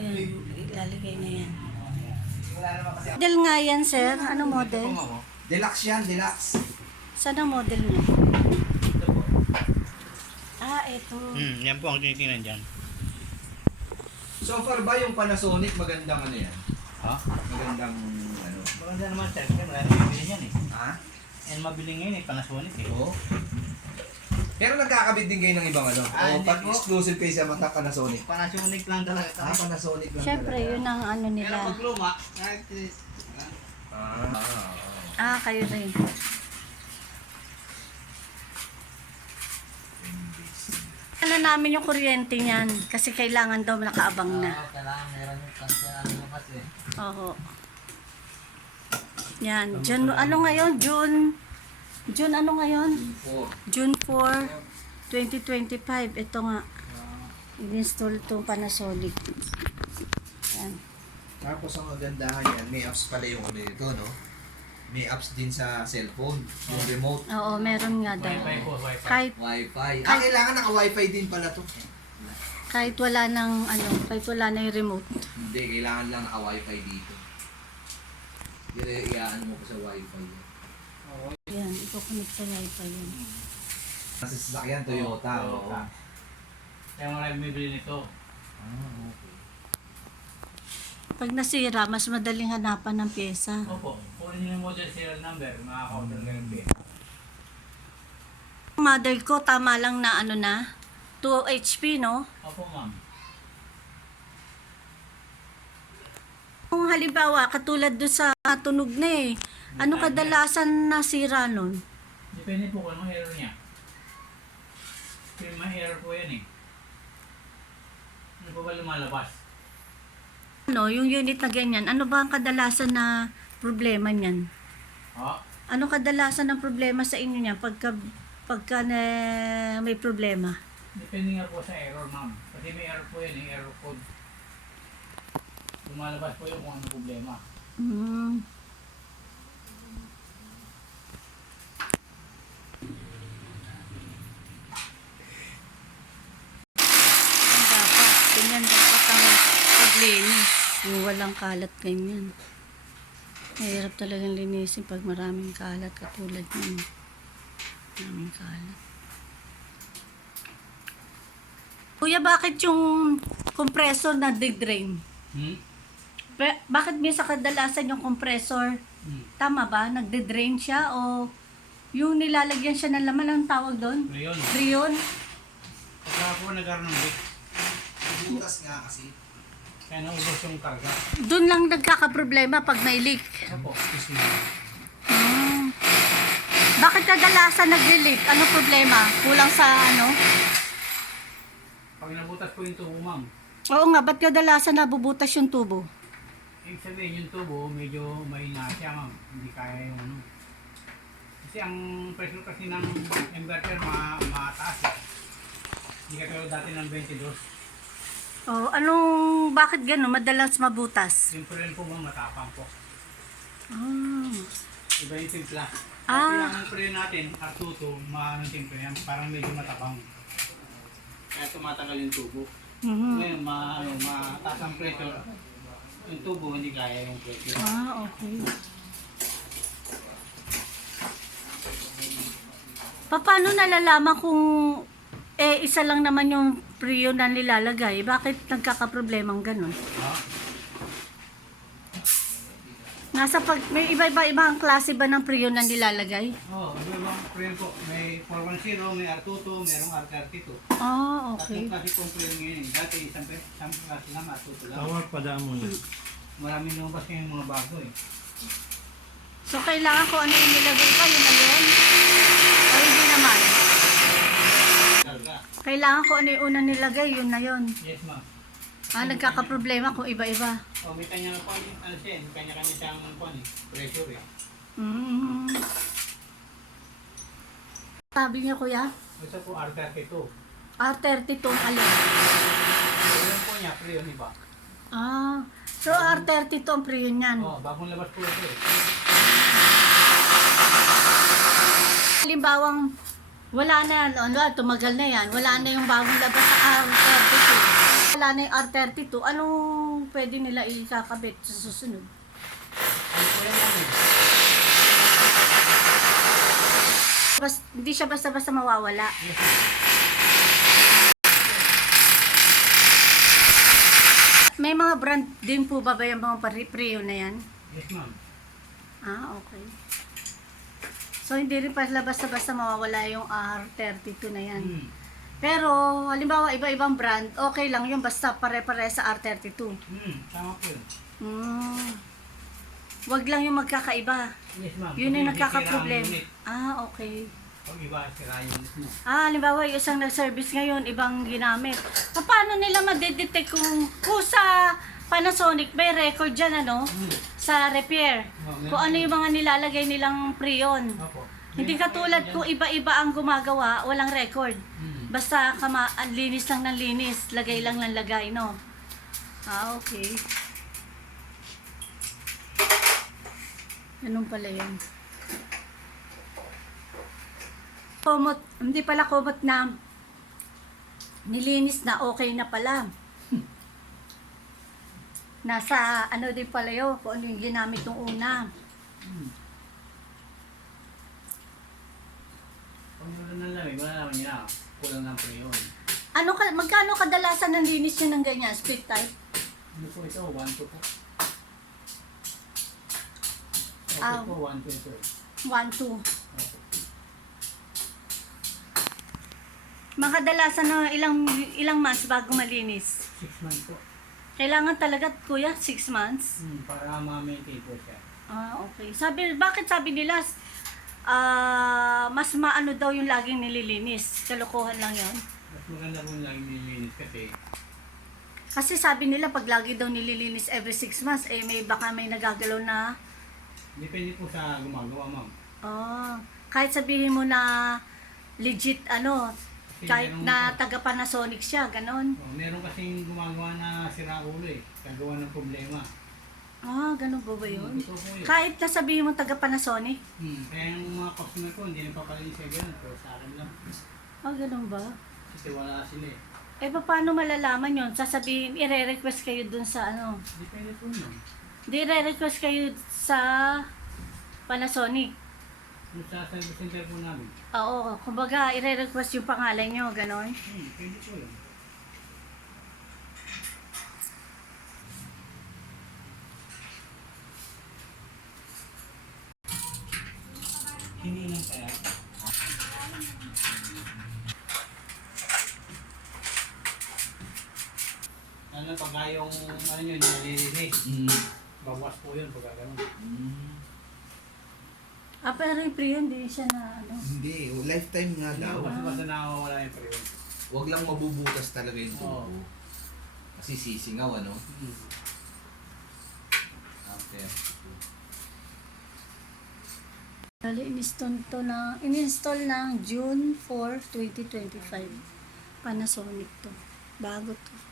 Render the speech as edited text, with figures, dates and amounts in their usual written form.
Ayun, ilalagay na yan. Model nga yan, sir. Ano model? Deluxe yan, deluxe. Saan ang model niya? Ah, ito. Yan po ang tinitingnan dyan. So far ba yung Panasonic magandang ano yan? Ha? Magandang ano? Maganda naman sir, kasi wala na mabili yan eh. Ha? And mabili ngayon eh, Panasonic eh. Oo. Pero nagkakabit din kayo ng ibang ano? Ah, O hindi pag po. exclusive kayo sa mata Panasonic? Panasonic lang talaga Ah, kami. Panasonic lang Siyempre, talaga. yun ang ano Pero nila. pag luma, kahit Ah, kayo rin. Ano namin yung kuryente niyan kasi kailangan daw nakaabang na. kailangan meron yung ano kasi. Oo. Yan, June, ano ngayon? June ano ngayon? June 4, 2025. Ito nga. In-install itong Panasonic. Yan. Tapos ang magandahan yan, may apps pala yung ano dito, no? May apps din sa cellphone, yung remote, Oo, meron nga daw. Wi-Fi po, Wi-Fi. wifi. Ah, kailangan naka-wifi din pala to. Kahit wala nang ano, kahit wala na yung remote. Hindi, kailangan lang naka-wifi dito. Iyaan mo ko sa wifi. Yan, iko-connect sa wifi yan. Nasa sasakyan, Toyota. Oo. Kaya marami bumibili nito. Ah, okay. Pag nasira, mas madaling hanapan ng pyesa. Opo, kunin niyo yung model serial number, makaka-order kayo ng Mother ko, tama lang na ano na, 2 HP, no? Opo ma'am. Kung halimbawa, katulad doon sa tunog na eh, ano kadalasan nasira nun? Depende po kung anong error niya. Kung may error po yan eh. Ano po ba lumalabas? Ano, yung unit na ganyan, ano ba ang kadalasan na problema niyan? Ha? Ano kadalasan ng problema sa inyo niyan pagka may problema? Depende nga po sa error ma'am. Kasi may error po yan eh, error code. Lumalabas po yung kung anong problema. Hmm. Ganyan dapat ang paglinis. Yung walang kalat ganyan. Mahirap talagang linisin pag maraming kalat katulad yun. Maraming kalat. Kuya, bakit yung compressor na drain? Bakit minsan kadalasan yung compressor, tama ba? Nagde-drain siya o yung nilalagyan siya ng laman, ang tawag doon? Ngayon, Freon? pagka po nagkaroon ng leak, Butas nga kasi. kaya naubos yung karga. Doon lang nagkakaproblema pag may leak. Opo, excuse me. Ah. Bakit kadalasan nag-leak? Ano problema? Kulang sa ano? Pag nabutas po yung tubo ma'am, Oo nga, ba't kadalasan nabubutas yung tubo? ibig sabihin yung tubo medyo mahina siya ma'am, hindi kaya yung ano. Kasi ang pressure kasi ng inverter mataas eh. Hindi ka pero dati ng 22. Oh, bakit gano'n? Madalas mabutas? Yung pressure po ma'am matapang po. Ah. Iba yung timpla. Ah. Kaya ang pressure natin, R22, maanong timpla yan, parang medyo matapang. Kaya tumatagal yung tubo. Mhm. Ngayon, mataas ang pressure. Yung tubo, hindi kaya yung pressure. Ah, okay. Paano nalalaman kung isa lang naman yung priyo na nilalagay? Bakit nagkakaproblemang ganun? Ha? May iba-ibang klase ba ng priyo na nilalagay? Oo, ibang pressure po. May 410, may R22, mayroong R32. Ah, Tatlong okay. klase pong pressure ngayon. Dati isang klase lang, R22 lang. Tawag pa damo na. Maraming lumabas ngayon mga bago eh. So, kailangan ko ano yung nilagay pa, yun na yun? O hindi naman? Karga. Kailangan ko ano yung unang nilagay, yun na yun. Yes ma'am. Nagkakaproblema kung iba-iba. O may kanya na po, ano siya, may kanya-kanya siyang pressure eh. Mm. Sabi niya, kuya, Ito po R32. R32 alin? Alam po niya, pre yun iba. So R32 ang priyo niyan. Oo, bagong labas po ito eh. Halimbawang wala na yan, tumagal na yan, wala na yung bagong labas sa R32. Wala na yung R32, anong yung pwede nila ikakabit sa susunod? Ano po yan namin? Hindi siya basta-basta mawawala. Yes, ma'am. May mga brand din po ba yung mga Prio na yan? Yes, ma'am. Ah, okay. So, hindi rin pala basta-basta mawawala yung R32 na yan. Pero, halimbawa, iba-ibang brand, okay lang yun basta pare-pare sa R32. Tama po yun. Wag lang yung magkakaiba. Yes, ma'am. Yun yung Kasi nagkaka-problem. sira ang unit. Ah, okay. Pag iba, sira yung unit mo. Halimbawa, yung isang nag-service ngayon, ibang ginamit. Paano nila madedetect kung sa Panasonic may record dyan, ano? Sa repair. Kung ano yung mga nilalagay nilang Prion. Opo. Hindi katulad kung iba-iba ang gumagawa, walang record. Basta linis lang ng linis, lagay lang ng lagay, no? Ah, okay. Ganun pala yun. Kumot, hindi pala kumot na nilinis na okay na pala. Nasa ano din pala yun, kung ano yung ginamit ng una. Kung wala ng lamig, wala naman nila. Kulang ng Prion. Magkano kadalasan ng linis nyo ng ganyan, split type? Ano po ito? 1-2 po. Ah. Ito po, 1-2 po. 1, 2. Makadalasan na ilang months bago malinis. 6 months po. Kailangan talaga, kuya, 6 months? Para ma-maintain po siya. Ah, okay. Bakit sabi nila, mas maano daw yung laging nililinis? Kalokohan lang yon. Mas maganda po lagi nilinis Kasi sabi nila, pag lagi daw nililinis every 6 months, baka may nagagalaw na, depende po sa gumagawa, ma'am. kahit sabihin mo na legit, Kasi kahit merong- na taga Panasonic siya, ganon. Meron kasing gumagawa na sira ulo kagawa ng problema. Ganun ba yun? Ito po yun. Kahit na sabihin mo taga Panasonic? Kaya yung mga customer ko, hindi nagpapalinis sa ganun. Pero sa akin lang. Ganun ba? Kasi wala sila Paano malalaman yon? Sasabihin, i-request kayo dun sa Depende po yun. Di re-request kayo sa Panasonic. Yung sa service center po namin. Oo, kumbaga, i-request yung pangalan nyo, ganon. Depende po yun. Hindi lang kaya. Pagka yung yun, nalilinis. Bawas po yun pagka ganun. Pero yung Prion, hindi siya na Hindi, lifetime nga daw. Basta nakawawala yung Prion. Huwag lang mabubutas talaga yung Oo. tubo. Kasi sisingaw, ano? Okay. In-install ng June 4, 2025. Panasonic to. Bago to.